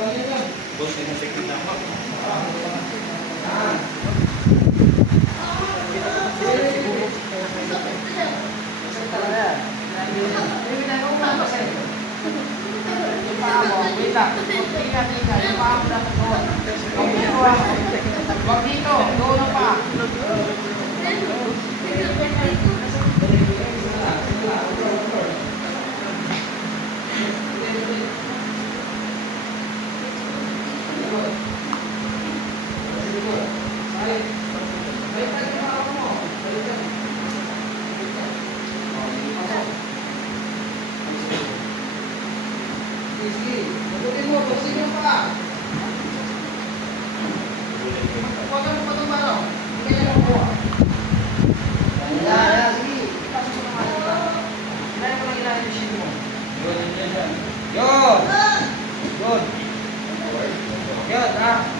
Boss, sinasakit na ako. Wag dito, doon pa. Sige, mabutin mo, busin mo pa. Huwag ka mo pa itong baro. Hindi ka lang po. Sige. Ipasok mo naman ito. Ilahin mo lang ilahin yung shield mo. Yun. Yun. Yun. Yun, ha?